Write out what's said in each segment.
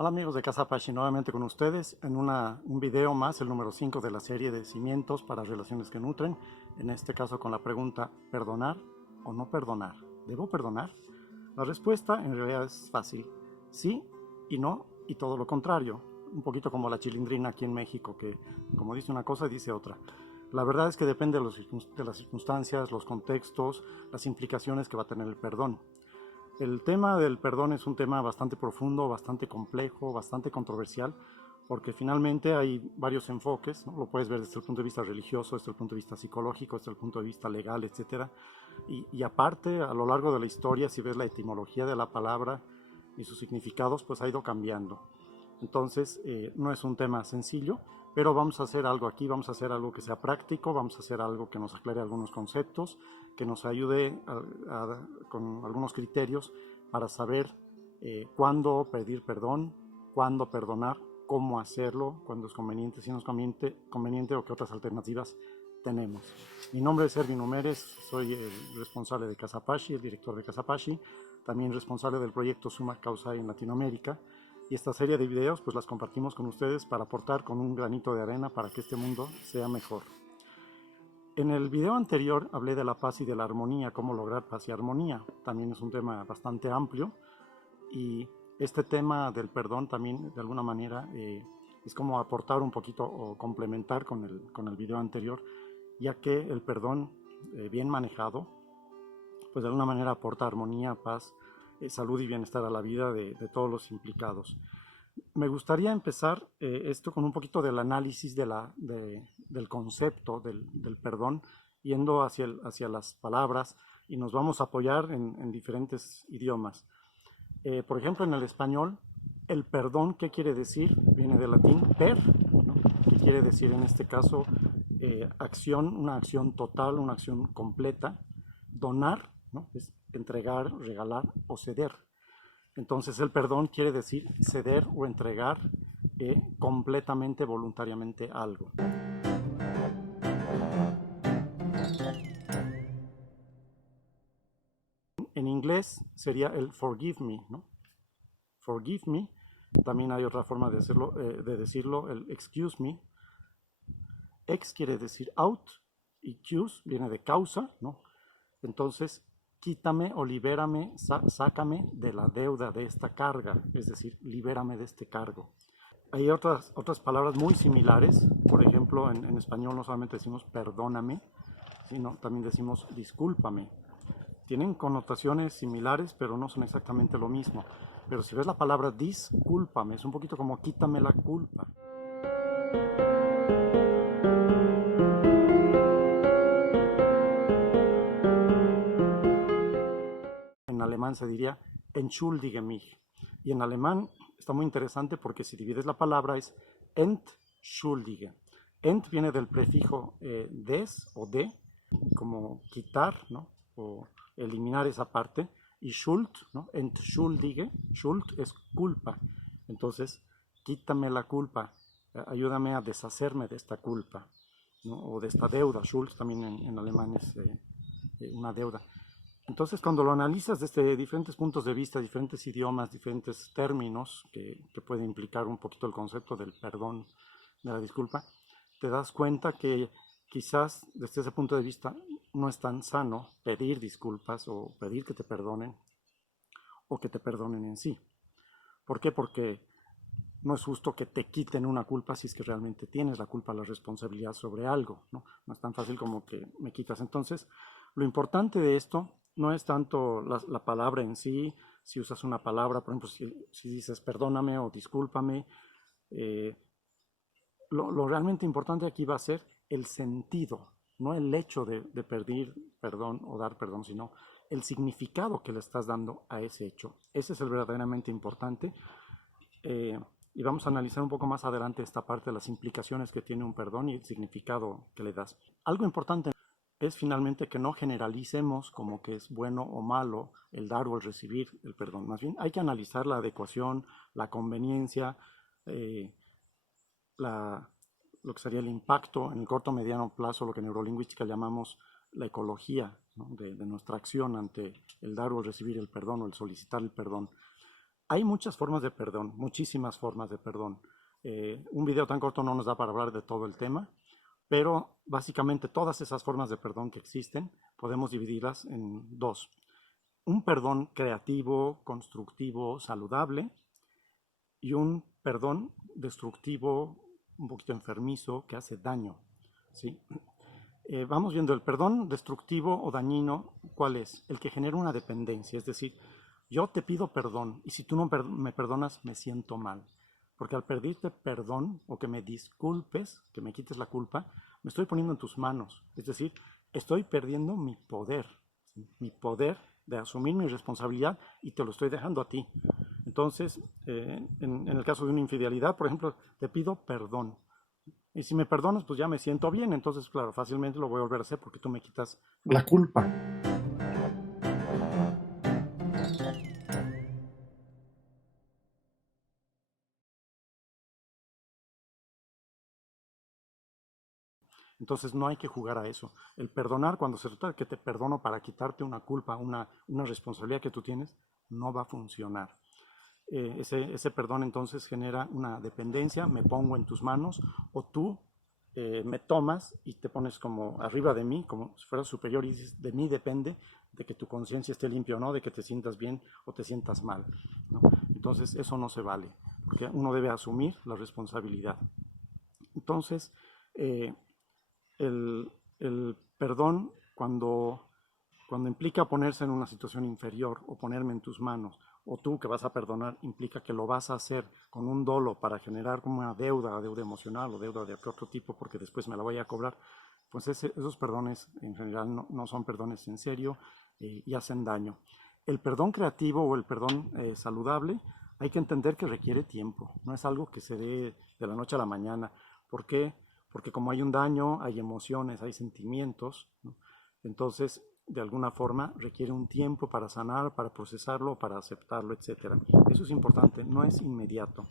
Hola amigos de Casa Apache, nuevamente con ustedes en un video más, el número 5 de la serie de cimientos para relaciones que nutren. En este caso con la pregunta, ¿perdonar o no perdonar? ¿Debo perdonar? La respuesta en realidad es fácil, sí y no y todo lo contrario. Un poquito como la chilindrina aquí en México, que como dice una cosa dice otra. La verdad es que depende de las circunstancias, los contextos, las implicaciones que va a tener el perdón. El tema del perdón es un tema bastante profundo, bastante complejo, bastante controversial, porque finalmente hay varios enfoques, ¿no? Lo puedes ver desde el punto de vista religioso, desde el punto de vista psicológico, desde el punto de vista legal, etc. Y aparte, a lo largo de la historia, si ves la etimología de la palabra y sus significados, pues ha ido cambiando. Entonces, no es un tema sencillo, pero vamos a hacer algo aquí, vamos a hacer algo que sea práctico, vamos a hacer algo que nos aclare algunos conceptos, que nos ayude con algunos criterios para saber cuándo pedir perdón, cuándo perdonar, cómo hacerlo, cuándo es conveniente, si no es conveniente o qué otras alternativas tenemos. Mi nombre es Erwin Humérez, soy el responsable de Casa Apache, el director de Casa Apache, también responsable del proyecto Summa Causae en Latinoamérica. Y esta serie de videos pues las compartimos con ustedes para aportar con un granito de arena para que este mundo sea mejor. En el video anterior hablé de la paz y de la armonía, cómo lograr paz y armonía. También es un tema bastante amplio y este tema del perdón también de alguna manera es como aportar un poquito o complementar con el video anterior, ya que el perdón bien manejado pues de alguna manera aporta armonía, paz, salud y bienestar a la vida de todos los implicados. Me gustaría empezar esto con un poquito del análisis del concepto del perdón, yendo hacia las palabras, y nos vamos a apoyar en diferentes idiomas. Por ejemplo, en el español, el perdón, ¿qué quiere decir? Viene del latín per, ¿no? Que quiere decir en este caso acción, una acción total, una acción completa. Donar, ¿no? Es entregar, regalar o ceder. Entonces el perdón quiere decir ceder o entregar completamente, voluntariamente algo. En inglés sería el forgive me, ¿no? Forgive me. También hay otra forma de decirlo, el excuse me. Ex quiere decir out y cuse viene de causa, ¿no? Entonces, quítame o libérame, sácame de la deuda de esta carga, es decir, libérame de este cargo. Hay otras palabras muy similares, por ejemplo, en español no solamente decimos perdóname, sino también decimos discúlpame. Tienen connotaciones similares, pero no son exactamente lo mismo. Pero si ves la palabra discúlpame, es un poquito como quítame la culpa. En alemán se diría entschuldige mich. Y en alemán está muy interesante porque si divides la palabra es entschuldige. Ent viene del prefijo des o de, como quitar, ¿no? O eliminar esa parte. Y Schuld, ¿no? Entschuldige, Schuld es culpa. Entonces, quítame la culpa, ayúdame a deshacerme de esta culpa, ¿no? O de esta deuda. Schuld también en alemán es una deuda. Entonces, cuando lo analizas desde diferentes puntos de vista, diferentes idiomas, diferentes términos que puede implicar un poquito el concepto del perdón, de la disculpa, te das cuenta que quizás desde ese punto de vista no es tan sano pedir disculpas o pedir que te perdonen o que te perdonen en sí. ¿Por qué? Porque no es justo que te quiten una culpa si es que realmente tienes la culpa, la responsabilidad sobre algo, ¿no? No es tan fácil como que me quitas. Entonces, lo importante de esto no es tanto la palabra en sí, si usas una palabra, por ejemplo, si dices perdóname o discúlpame, eh, lo realmente importante aquí va a ser el sentido, no el hecho de pedir perdón o dar perdón, sino el significado que le estás dando a ese hecho. Ese es el verdaderamente importante. Y vamos a analizar un poco más adelante esta parte de las implicaciones que tiene un perdón y el significado que le das. Algo importante es finalmente que no generalicemos como que es bueno o malo el dar o el recibir el perdón. Más bien hay que analizar la adecuación, la conveniencia, eh, lo que sería el impacto en el corto mediano plazo, lo que en neurolingüística llamamos la ecología, ¿no? de nuestra acción ante el dar o el recibir el perdón o el solicitar el perdón. Hay muchas formas de perdón, muchísimas formas de perdón. Un video tan corto no nos da para hablar de todo el tema, pero básicamente todas esas formas de perdón que existen podemos dividirlas en dos. Un perdón creativo, constructivo, saludable, y un perdón destructivo, un poquito enfermizo, que hace daño. ¿Sí? Vamos viendo el perdón destructivo o dañino, ¿cuál es? El que genera una dependencia, es decir, yo te pido perdón y si tú no me perdonas me siento mal, porque al pedirte perdón o que me disculpes, que me quites la culpa, me estoy poniendo en tus manos, es decir, estoy perdiendo mi poder, ¿sí? Mi poder de asumir mi responsabilidad y te lo estoy dejando a ti. Entonces, en el caso de una infidelidad, por ejemplo, te pido perdón. Y si me perdonas, pues ya me siento bien. Entonces, claro, fácilmente lo voy a volver a hacer porque tú me quitas la culpa. Entonces no hay que jugar a eso. El perdonar, cuando se trata de que te perdono para quitarte una culpa, una responsabilidad que tú tienes, no va a funcionar. Ese perdón entonces genera una dependencia, me pongo en tus manos o tú me tomas y te pones como arriba de mí, como si fueras superior y dices, de mí depende de que tu conciencia esté limpia o no, de que te sientas bien o te sientas mal, ¿no? Entonces eso no se vale, porque uno debe asumir la responsabilidad. Entonces, eh, el perdón cuando implica ponerse en una situación inferior o ponerme en tus manos, o tú que vas a perdonar, implica que lo vas a hacer con un dolo para generar como una deuda emocional o deuda de otro tipo, porque después me la voy a cobrar, pues esos perdones en general no son perdones en serio y hacen daño. El perdón creativo o el perdón saludable hay que entender que requiere tiempo, no es algo que se dé de la noche a la mañana. ¿Por qué? Porque como hay un daño, hay emociones, hay sentimientos, ¿no? Entonces, de alguna forma, requiere un tiempo para sanar, para procesarlo, para aceptarlo, etc. Eso es importante, no es inmediato.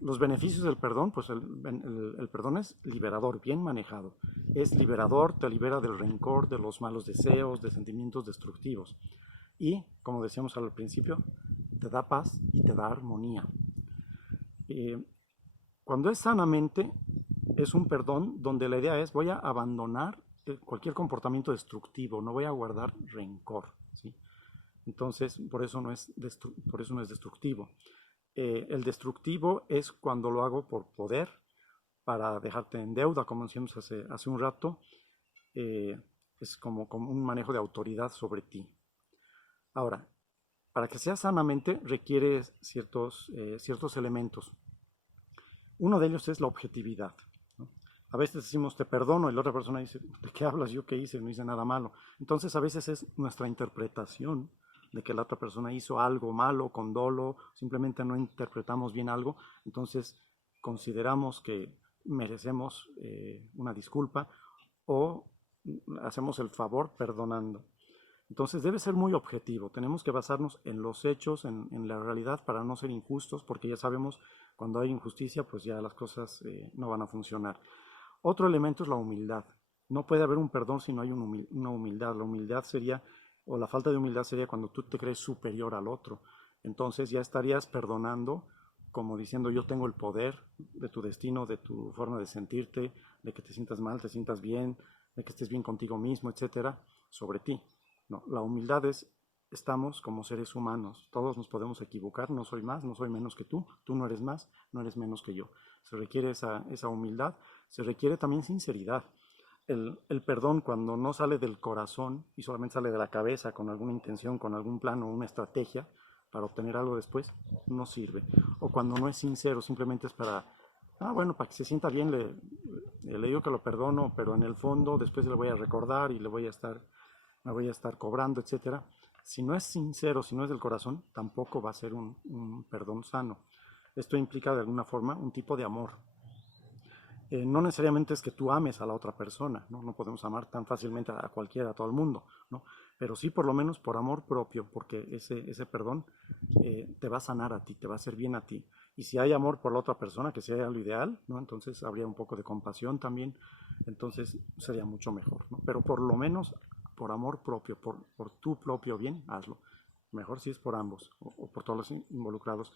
Los beneficios del perdón, pues el perdón es liberador, bien manejado. Es liberador, te libera del rencor, de los malos deseos, de sentimientos destructivos. Y, como decíamos al principio, te da paz y te da armonía. Eh, Cuando es sanamente, es un perdón donde la idea es voy a abandonar cualquier comportamiento destructivo, no voy a guardar rencor, ¿sí? Entonces, por eso no es destructivo. El destructivo es cuando lo hago por poder, para dejarte en deuda, como decíamos hace un rato, eh, es como un manejo de autoridad sobre ti. Ahora, para que sea sanamente requiere ciertos elementos. Uno de ellos es la objetividad, ¿no? A veces decimos te perdono y la otra persona dice, ¿de qué hablas? ¿Yo qué hice? No hice nada malo. Entonces a veces es nuestra interpretación de que la otra persona hizo algo malo, con dolo, simplemente no interpretamos bien algo, entonces consideramos que merecemos una disculpa o hacemos el favor perdonando. Entonces debe ser muy objetivo, tenemos que basarnos en los hechos, en la realidad para no ser injustos, porque ya sabemos, cuando hay injusticia, pues ya las cosas no van a funcionar. Otro elemento es la humildad. No puede haber un perdón si no hay una humildad. La humildad sería, o la falta de humildad sería cuando tú te crees superior al otro. Entonces ya estarías perdonando como diciendo yo tengo el poder de tu destino, de tu forma de sentirte, de que te sientas mal, te sientas bien, de que estés bien contigo mismo, etcétera, sobre ti. No, la humildad es, estamos como seres humanos, todos nos podemos equivocar, no soy más, no soy menos que tú no eres más, no eres menos que yo. Se requiere esa humildad, se requiere también sinceridad. El perdón cuando no sale del corazón y solamente sale de la cabeza con alguna intención, con algún plan o una estrategia para obtener algo después, no sirve. O cuando no es sincero, simplemente es bueno, para que se sienta bien, le digo que lo perdono, pero en el fondo después le voy a recordar y me voy a estar cobrando, etcétera. Si no es sincero, si no es del corazón, tampoco va a ser un perdón sano. Esto implica de alguna forma un tipo de amor. No necesariamente es que tú ames a la otra persona, ¿no? No podemos amar tan fácilmente a cualquiera, a todo el mundo, ¿no? Pero sí por lo menos por amor propio, porque ese perdón te va a sanar a ti, te va a hacer bien a ti. Y si hay amor por la otra persona, que sea lo ideal, ¿no? Entonces habría un poco de compasión también, entonces sería mucho mejor, ¿no? Pero por lo menos por amor propio, por tu propio bien, hazlo. mejor si es por ambos o por todos los involucrados.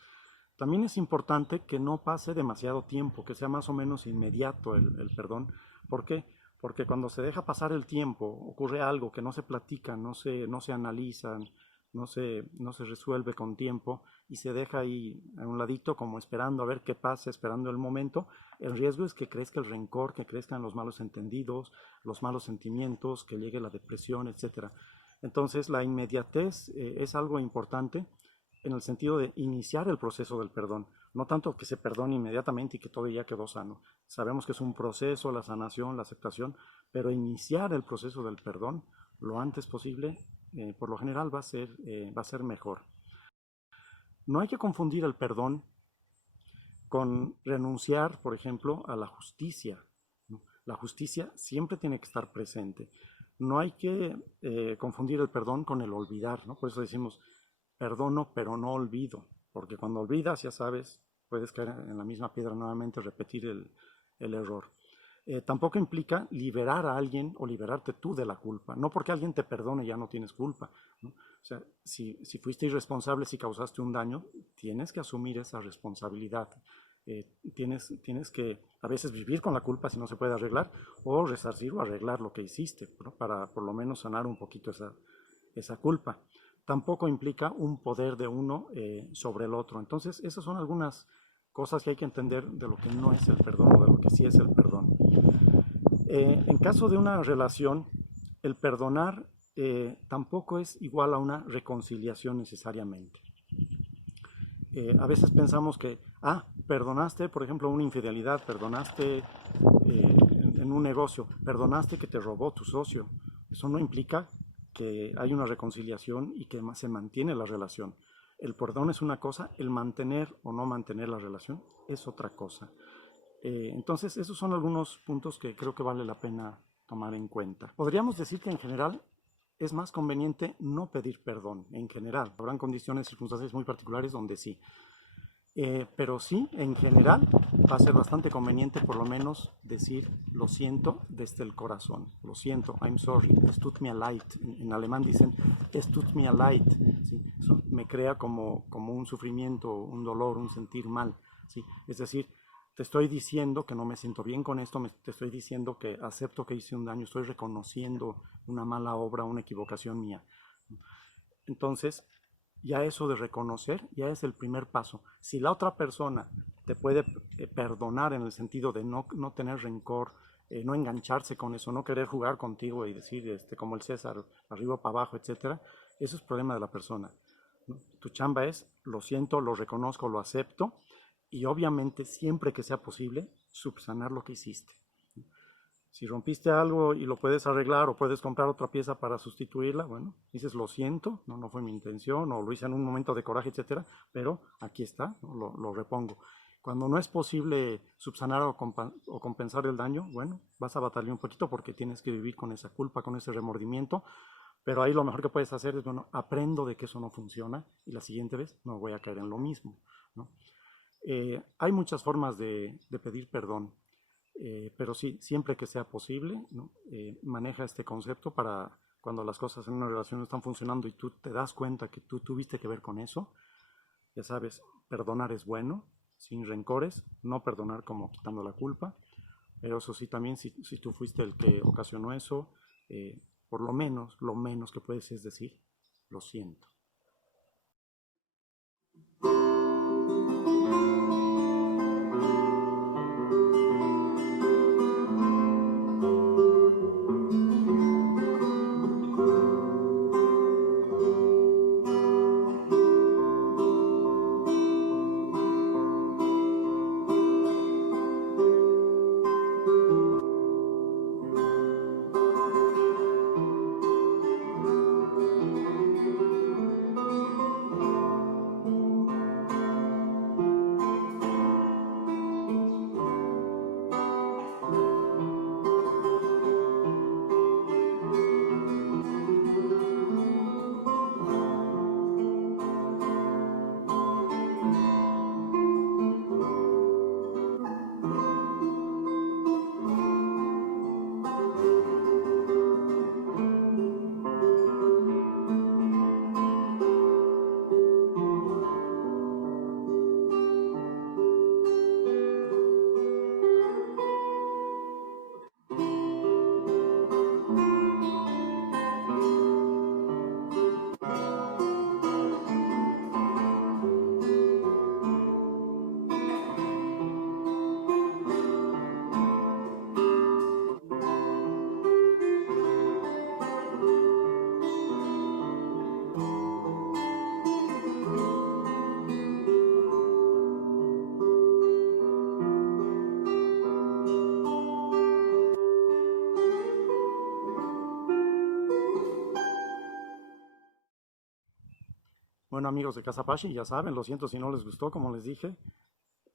También es importante que no pase demasiado tiempo, que sea más o menos inmediato el perdón. ¿Por qué? Porque cuando se deja pasar el tiempo, ocurre algo que no se platica, no se analiza, no se resuelve con tiempo y se deja ahí a un ladito como esperando a ver qué pasa, esperando el momento. El riesgo es que crezca el rencor, que crezcan los malos entendidos, los malos sentimientos, que llegue la depresión, etc. Entonces la inmediatez es algo importante en el sentido de iniciar el proceso del perdón, no tanto que se perdone inmediatamente y que todo ya quedó sano. Sabemos que es un proceso, la sanación, la aceptación, pero iniciar el proceso del perdón lo antes posible, por lo general va a ser mejor. No hay que confundir el perdón con renunciar, por ejemplo, a la justicia, ¿no? La justicia siempre tiene que estar presente. No hay que confundir el perdón con el olvidar, ¿no? Por eso decimos, perdono pero no olvido, porque cuando olvidas, ya sabes, puedes caer en la misma piedra nuevamente, repetir el error. Tampoco implica liberar a alguien o liberarte tú de la culpa. No porque alguien te perdone ya no tienes culpa, ¿no? O sea, si fuiste irresponsable, si causaste un daño, tienes que asumir esa responsabilidad. Tienes que a veces vivir con la culpa si no se puede arreglar, o resarcir o arreglar lo que hiciste, ¿no? Para por lo menos sanar un poquito esa culpa. Tampoco implica un poder de uno sobre el otro. Entonces, esas son algunas cosas que hay que entender de lo que no es el perdón o de lo que sí es el perdón. En caso de una relación, el perdonar tampoco es igual a una reconciliación necesariamente. A veces pensamos que, perdonaste, por ejemplo, una infidelidad, perdonaste en un negocio, perdonaste que te robó tu socio. Eso no implica que hay una reconciliación y que se mantiene la relación. El perdón es una cosa, el mantener o no mantener la relación es otra cosa. Entonces, esos son algunos puntos que creo que vale la pena tomar en cuenta. Podríamos decir que en general es más conveniente no pedir perdón, en general. Habrán condiciones, circunstancias muy particulares donde sí. Pero sí, en general, va a ser bastante conveniente por lo menos decir lo siento desde el corazón. Lo siento, I'm sorry, es tut mir leid. En alemán dicen es tut mir leid. ¿Sí? Eso me crea como un sufrimiento, un dolor, un sentir mal. ¿Sí? Es decir, te estoy diciendo que no me siento bien con esto, te estoy diciendo que acepto que hice un daño, estoy reconociendo una mala obra, una equivocación mía. Entonces, ya eso de reconocer ya es el primer paso. Si la otra persona te puede perdonar en el sentido de no tener rencor, no engancharse con eso, no querer jugar contigo y decir como el César, arriba para abajo, etcétera, eso es problema de la persona, ¿no? Tu chamba es, lo siento, lo reconozco, lo acepto y obviamente siempre que sea posible, subsanar lo que hiciste. Si rompiste algo y lo puedes arreglar o puedes comprar otra pieza para sustituirla, bueno, dices lo siento, no fue mi intención o lo hice en un momento de coraje, etcétera, pero aquí está, ¿no? Lo repongo. Cuando no es posible subsanar o compensar el daño, bueno, vas a batallar un poquito porque tienes que vivir con esa culpa, con ese remordimiento, pero ahí lo mejor que puedes hacer es, bueno, aprendo de que eso no funciona y la siguiente vez no voy a caer en lo mismo, ¿no? Hay muchas formas de pedir perdón. Pero sí, siempre que sea posible, ¿no? Maneja este concepto para cuando las cosas en una relación no están funcionando y tú te das cuenta que tú tuviste que ver con eso. Ya sabes, perdonar es bueno, sin rencores, no perdonar como quitando la culpa, pero eso sí también, si tú fuiste el que ocasionó eso, por lo menos que puedes es decir, lo siento. Bueno, amigos de Casa Pashi, ya saben, lo siento si no les gustó, como les dije.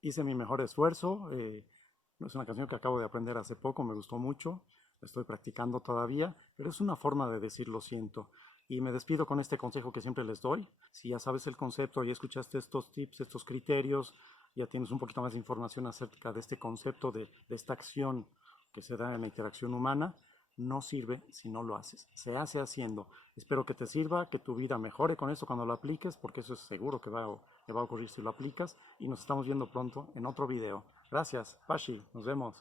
Hice mi mejor esfuerzo. Es una canción que acabo de aprender hace poco, me gustó mucho. La estoy practicando todavía, pero es una forma de decir lo siento. Y me despido con este consejo que siempre les doy. Si ya sabes el concepto y escuchaste estos tips, estos criterios, ya tienes un poquito más de información acerca de este concepto, de esta acción que se da en la interacción humana, no sirve si no lo haces. Se hace haciendo. Espero que te sirva, que tu vida mejore con eso cuando lo apliques, porque eso es seguro que va a ocurrir si lo aplicas. Y nos estamos viendo pronto en otro video. Gracias, Pashi. Nos vemos.